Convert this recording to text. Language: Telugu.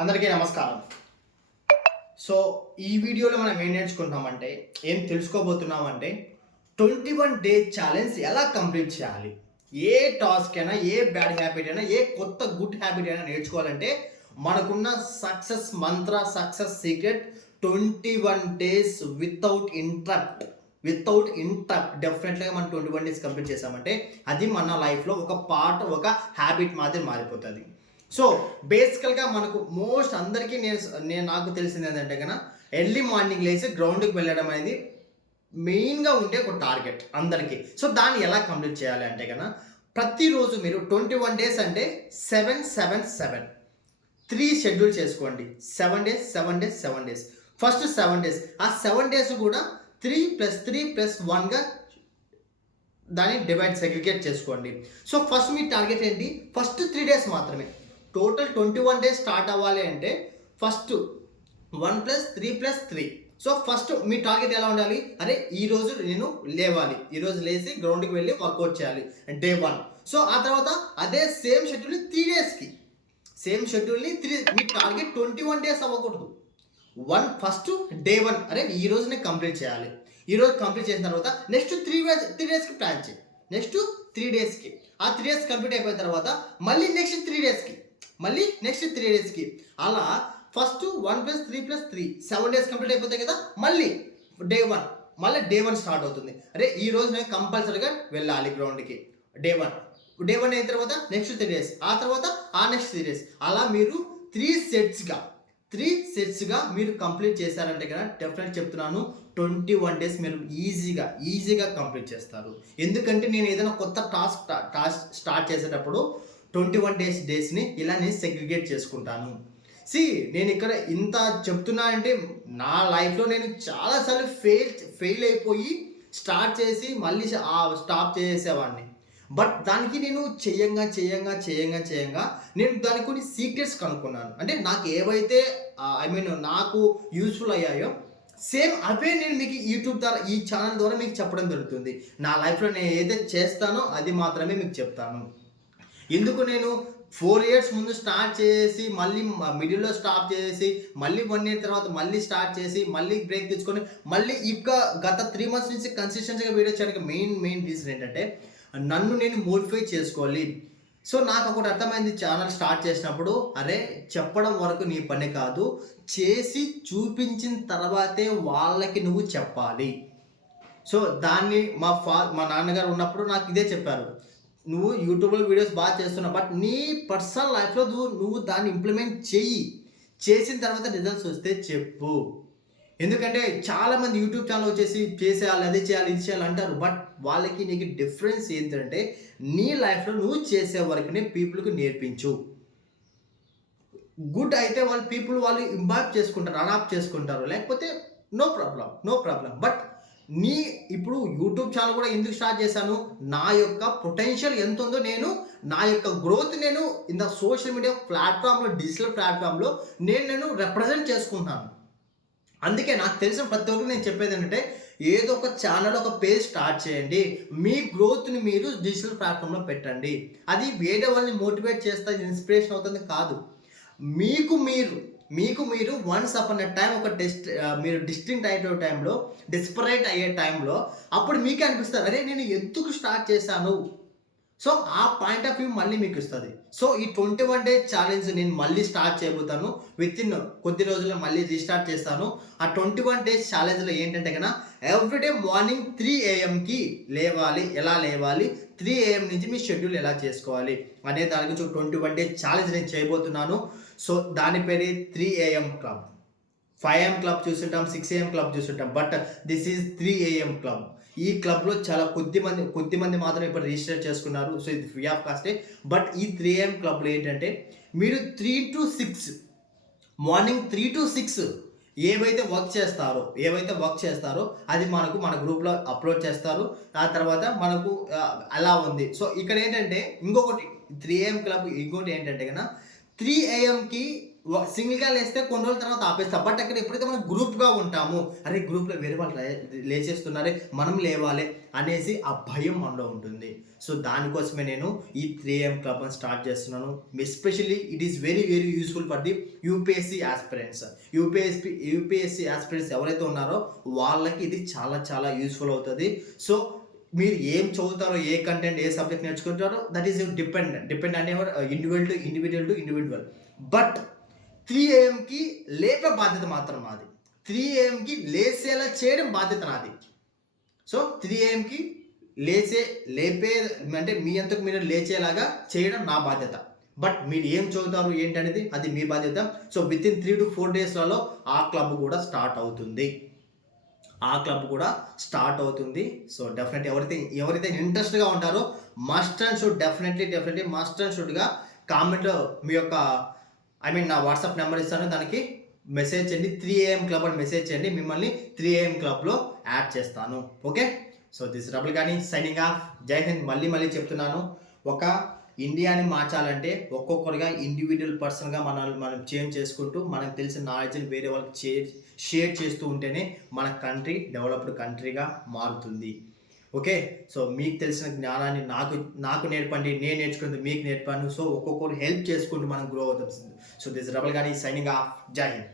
అందరికీ నమస్కారం. సో ఈ వీడియోలో మనం ఏం నేర్చుకుంటామంటే ఏం తెలుసుకోబోతున్నామంటే ట్వంటీ వన్ డే ఛాలెంజ్ ఎలా కంప్లీట్ చేయాలి? ఏ టాస్క్ అయినా ఏ బ్యాడ్ హ్యాబిట్ అయినా ఏ కొత్త గుడ్ హ్యాబిట్ అయినా నేర్చుకోవాలంటే మనకున్న సక్సెస్ మంత్ర success secret twenty one days without interrupt. Without interrupt డెఫినెట్గా మనం ట్వంటీ వన్ డేస్ కంప్లీట్ చేసామంటే అది మన లైఫ్లో ఒక పార్ట్ ఒక హ్యాబిట్ మాదిరి మారిపోతుంది. సో బేసికల్గా మనకు మోస్ట్ అందరికీ నేను నేను నాకు తెలిసింది ఏంటంటే కన్నా ఎర్లీ మార్నింగ్ లేచి గ్రౌండ్కి వెళ్ళడం అనేది మెయిన్గా ఉండే ఒక టార్గెట్ అందరికీ. సో దాన్ని ఎలా కంప్లీట్ చేయాలి అంటే కన్నా ప్రతిరోజు మీరు ట్వంటీ వన్ డేస్ అంటే seven seven seven. Three schedule చేసుకోండి. Seven days seven days seven days. First seven days. ఆ సెవెన్ డేస్ కూడా త్రీ ప్లస్ త్రీ ప్లస్ వన్గా దాన్ని డివైడ్ సెగ్రిగేట్ చేసుకోండి. సో ఫస్ట్ మీ టార్గెట్ ఏంటి? ఫస్ట్ త్రీ డేస్ మాత్రమే. Total twenty one days start అవ్వాలి అంటే first one plus three plus three. So first మీ టార్గెట్ ఎలా ఉండాలి? అరే ఈ రోజు నేను లేవాలి. ఈ రోజు లేచి గ్రౌండ్కి వెళ్ళి వర్కౌట్ చేయాలి. Day one. సో ఆ తర్వాత అదే సేమ్ షెడ్యూల్ త్రీ డేస్కి. సేమ్ షెడ్యూల్ని త్రీ. మీ టార్గెట్ ట్వంటీ వన్ డేస్ అవ్వకూడదు. One first day one. అరే ఈ రోజు నేను కంప్లీట్ చేయాలి. ఈరోజు కంప్లీట్ చేసిన తర్వాత నెక్స్ట్ త్రీ డేస్ త్రీ డేస్కి ప్లాన్ చేయి. నెక్స్ట్ త్రీ డేస్కి. ఆ త్రీ డేస్ కంప్లీట్ అయిపోయిన తర్వాత మళ్ళీ నెక్స్ట్ త్రీ డేస్కి. మళ్ళీ నెక్స్ట్ త్రీ డేస్కి అలా first one plus three plus three seven days complete అయిపోతాయి కదా మళ్ళీ డే వన్ మళ్ళీ డే వన్ స్టార్ట్ అవుతుంది. అరే ఈ రోజు నేను కంపల్సరీగా వెళ్ళాలి గ్రౌండ్కి డే వన్ డే వన్ అయిన తర్వాత నెక్స్ట్ త్రీ డేస్ ఆ తర్వాత ఆ నెక్స్ట్ త్రీ డేస్ అలా మీరు త్రీ సెట్స్గా త్రీ సెట్స్గా మీరు కంప్లీట్ చేశారంటే కదా డెఫినెట్ చెప్తున్నాను ట్వంటీ వన్ డేస్ మీరు ఈజీగా ఈజీగా కంప్లీట్ చేస్తారు. ఎందుకంటే నేను ఏదైనా కొత్త టాస్క్ టాస్క్ స్టార్ట్ చేసేటప్పుడు ట్వంటీ వన్ డేస్ డేస్ని ఇలా నేను సెగ్రిగేట్ చేసుకుంటాను. సి నేను ఇక్కడ ఇంత చెప్తున్నా అంటే నా లైఫ్లో నేను చాలాసార్లు ఫెయిల్ ఫెయిల్ అయిపోయి స్టార్ట్ చేసి మళ్ళీ స్టాప్ చేసేవాడిని. బట్ దానికి నేను చేయంగా చేయంగా చేయంగా చేయంగా నేను దానికి కొన్ని సీక్రెట్స్ కనుక్కున్నాను. అంటే నాకు ఏవైతే ఐ మీన్ నాకు యూస్ఫుల్ అయ్యాయో సేమ్ అవే నేను మీకు యూట్యూబ్ ద్వారా ఈ ఛానల్ ద్వారా మీకు చెప్పడం జరుగుతుంది. నా లైఫ్లో నేను ఏదైతే చేస్తానో అది మాత్రమే మీకు చెప్తాను. ఎందుకు నేను ఫోర్ ఇయర్స్ ముందు స్టార్ట్ చేసి మళ్ళీ మిడిల్లో స్టాప్ చేసి మళ్ళీ వన్ ఇయర్ తర్వాత మళ్ళీ స్టార్ట్ చేసి మళ్ళీ బ్రేక్ తీసుకొని మళ్ళీ ఇంకా గత త్రీ మంత్స్ నుంచి కన్సిస్టెన్సీగా వీడియో చేయడానికి మెయిన్ మెయిన్ రీజన్ ఏంటంటే నన్ను నేను మోడిఫై చేసుకోవాలి. సో నాకు ఒకటి అర్థమైంది ఛానల్ స్టార్ట్ చేసినప్పుడు అరే చెప్పడం వరకు నీ పని కాదు చేసి చూపించిన తర్వాతే వాళ్ళకి నువ్వు చెప్పాలి. సో దాన్ని మా ఫా మా నాన్నగారు ఉన్నప్పుడు నాకు ఇదే చెప్పారు. నువ్వు యూట్యూబ్లో వీడియోస్ బాగా చేస్తున్నావు బట్ నీ పర్సనల్ లైఫ్లో నువ్వు నువ్వు దాన్ని ఇంప్లిమెంట్ చెయ్యి. చేసిన తర్వాత రిజల్ట్స్ వస్తే చెప్పు. ఎందుకంటే చాలామంది యూట్యూబ్ ఛానల్ వచ్చేసి చేసేయాలి అది చేయాలి ఇది చేయాలి అంటారు బట్ వాళ్ళకి నీకు డిఫరెన్స్ ఏంటంటే నీ లైఫ్లో నువ్వు చేసే వరకునే పీపుల్కి నేర్పించు. గుడ్ అయితే వాళ్ళు పీపుల్ వాళ్ళు ఇంబాక్ట్ చేసుకుంటారు అడాప్ట్ చేసుకుంటారు లేకపోతే no problem no problem but నీ ఇప్పుడు యూట్యూబ్ ఛానల్ కూడా ఎందుకు స్టార్ట్ చేశాను? నా యొక్క పొటెన్షియల్ ఎంత ఉందో నేను నా యొక్క గ్రోత్ నేను ఇంత ద సోషల్ మీడియా ప్లాట్ఫామ్లో డిజిటల్ ప్లాట్ఫామ్లో నేను నేను రిప్రజెంట్ చేసుకుంటాను అందుకే నాకు తెలిసిన ప్రతి ఒక్కరు నేను చెప్పేది ఏంటంటే ఏదో ఒక ఛానల్ ఒక పేజ్ స్టార్ట్ చేయండి. మీ గ్రోత్ని మీరు డిజిటల్ ప్లాట్ఫామ్లో పెట్టండి. అది వేరే వాళ్ళని మోటివేట్ చేస్తే ఇన్స్పిరేషన్ అవుతుంది కాదు. మీకు మీరు మీకు మీరు వన్స్ అపాన్ ఎ టైం ఒక డిస్ట్ మీరు డిస్టింక్ట్ అయ్యే టైంలో డిస్పరేట్ అయ్యే టైంలో అప్పుడు మీకే అనిపిస్తుంది అరే నేను ఎందుకు స్టార్ట్ చేశాను? సో ఆ పాయింట్ ఆఫ్ వ్యూ మళ్ళీ మీకు ఇస్తుంది. సో ఈ ట్వంటీ వన్ డేస్ ఛాలెంజ్ నేను మళ్ళీ స్టార్ట్ చేయబోతాను. విత్ ఇన్ కొద్ది రోజుల్లో మళ్ళీ రీస్టార్ట్ చేస్తాను. ఆ ట్వంటీ వన్ డేస్ ఛాలెంజ్లో ఏంటంటే కన్నా ఎవ్రీడే మార్నింగ్ త్రీ ఏఎంకి లేవాలి. ఎలా లేవాలి? త్రీ ఏఎం నుంచి మీ షెడ్యూల్ ఎలా చేసుకోవాలి అనే దాని గురించి ట్వంటీ వన్ డే ఛాలెంజ్ నేను చేయబోతున్నాను. సో దాని పేరే three AM club. Five AM club చూస్తుంటాం సిక్స్ ఏఎం క్లబ్ చూస్తుంటాం but this is three AM club. ఈ క్లబ్లో చాలా కొద్ది మంది కొద్ది మంది మాత్రం ఇప్పుడు రిజిస్టర్ చేసుకున్నారు. సో ఇది ఫ్రీ ఆఫ్ కాస్టే బట్ ఈ త్రీ ఏఎం క్లబ్లో ఏంటంటే మీరు three to six morning three to six ఏవైతే వర్క్ చేస్తారో ఏవైతే వర్క్ చేస్తారో అది మనకు మన గ్రూప్లో అప్లోడ్ చేస్తారు. ఆ తర్వాత మనకు అలా ఉంది. సో ఇక్కడ ఏంటంటే ఇంకొకటి త్రీ ఏఎం క్లబ్ ఇంకోటి ఏంటంటే కన్నా త్రీ ఏఎంకి సింగిల్గా లేస్తే కొన్ని రోజుల తర్వాత ఆపేస్తాం. బట్ అక్కడ ఎప్పుడైతే మనం గ్రూప్గా ఉంటాము అరే గ్రూప్లో వేరే వాళ్ళు లే- లేచేస్తున్నారే మనం లేవాలి అనేసి ఆ భయం మనలో ఉంటుంది. సో దానికోసమే నేను ఈ త్రీ ఏఎం క్లబ్ అని స్టార్ట్ చేస్తున్నాను. Especially it is very very useful for the UPSC aspirants UPSP UPSC aspirants ఎవరైతే ఉన్నారో వాళ్ళకి ఇది చాలా చాలా యూస్ఫుల్ అవుతుంది. సో మీరు ఏం చదువుతారో ఏ కంటెంట్ ఏ సబ్జెక్ట్ నేర్చుకుంటారో దట్ ఈస్ డిపెండ్ డిపెండ్ అనే individual to individual to individual but three ఏఎంకి లేపే బాధ్యత మాత్రం నాది. త్రీ ఏఎంకి లేసేలా చేయడం బాధ్యత నాది. సో త్రీ ఏఎంకి లేచే లేపే అంటే మీ అంతకు మీరు లేచేలాగా చేయడం నా బాధ్యత. బట్ మీరు ఏం చదువుతారు ఏంటనేది అది మీ బాధ్యత. So within three to four డేస్లలో ఆ క్లబ్ కూడా స్టార్ట్ అవుతుంది. ఆ క్లబ్ కూడా స్టార్ట్ అవుతుంది. సో డెఫినెట్ ఎవరైతే ఎవరైతే ఇంట్రెస్ట్గా ఉంటారో must and should definitely definitely must and షుడ్గా కామెంట్లో మీ యొక్క ఐ మీన్ నా వాట్సాప్ నెంబర్ ఇస్తాను. దానికి మెసేజ్ చేయండి. త్రీ ఏఎం క్లబ్ అని మెసేజ్ చేయండి. మిమ్మల్ని త్రీ ఏఎం క్లబ్లో యాడ్ చేస్తాను. ఓకే సో దిస్ రబుల్ కానీ సైనింగ్ ఆఫ్ జై హింద్ మళ్ళీ మళ్ళీ చెప్తున్నాను. ఒక ఇండియాని మార్చాలంటే ఒక్కొక్కరుగా ఇండివిజువల్ పర్సన్గా మనల్ని మనం చేంజ్ చేసుకుంటూ మనకు తెలిసిన నాలెడ్జ్ని వేరే వాళ్ళకి షేర్ షేర్ చేస్తూ ఉంటేనే మన కంట్రీ డెవలప్డ్ కంట్రీగా మారుతుంది. ఓకే? సో మీకు తెలిసిన జ్ఞానాన్ని నాకు నాకు నేర్పండి నేను నేర్చుకుంది మీకు నేర్పాను. సో ఒక్కొక్కరు హెల్ప్ చేసుకుంటూ మనం గ్రో అవుతాం. సో దిస్ రబల్ కానీ సైనింగ్ ఆఫ్ జై హింద్